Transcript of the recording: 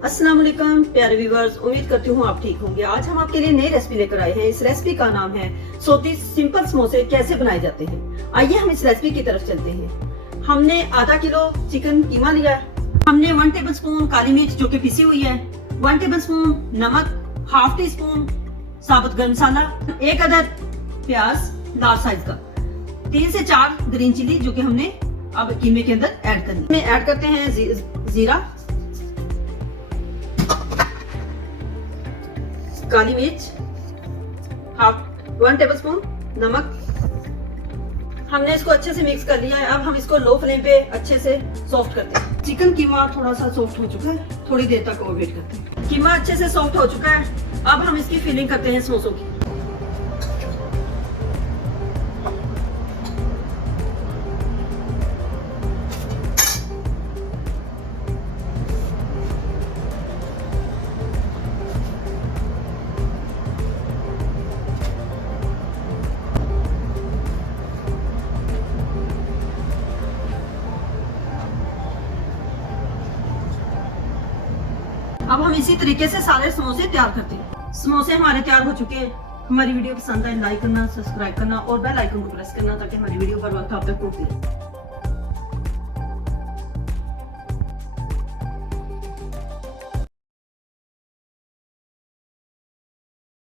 अस्सलाम वालेकुम प्यारे व्यूअर्स, उम्मीद करती हूँ आप ठीक होंगे। आज हम आपके लिए नई रेसिपी लेकर आए हैं। इस रेसिपी का नाम है सोती सिंपल समोसे कैसे बनाए जाते हैं। आइए हम इस रेसिपी की तरफ चलते हैं। हमने आधा किलो चिकन कीमा लिया है। हमने 1 टेबलस्पून काली मिर्च जो कि पिसी हुई है, 1 टेबलस्पून नमक, हाफ टी स्पून साबुत गरम मसाला, 1 अदद प्याज लार्ज साइज का, 3 से 4 ग्रीन चिली जो कि हमने अब कीमे के अंदर ऐड करनी है। ऐड करते हैं जीरा, काली मिर्च, 1 टेबलस्पून नमक। हमने इसको अच्छे से मिक्स कर लिया है। अब हम इसको लो फ्लेम पे अच्छे से सॉफ्ट करते हैं। चिकन कीमा थोड़ा सा सॉफ्ट हो चुका है, थोड़ी देर तक और वेट करते हैं। कीमा अच्छे से सॉफ्ट हो चुका है। अब हम इसकी फिलिंग करते हैं समोसों की। अब हम इसी तरीके से सारे समोसे तैयार करते हैं। समोसे हमारे तैयार हो चुके हैं। हमारी वीडियो पसंद आए लाइक करना, सब्सक्राइब करना और बेल आइकन को प्रेस करना ताकि हमारी वीडियो हर वक्त आप तक पहुंचे।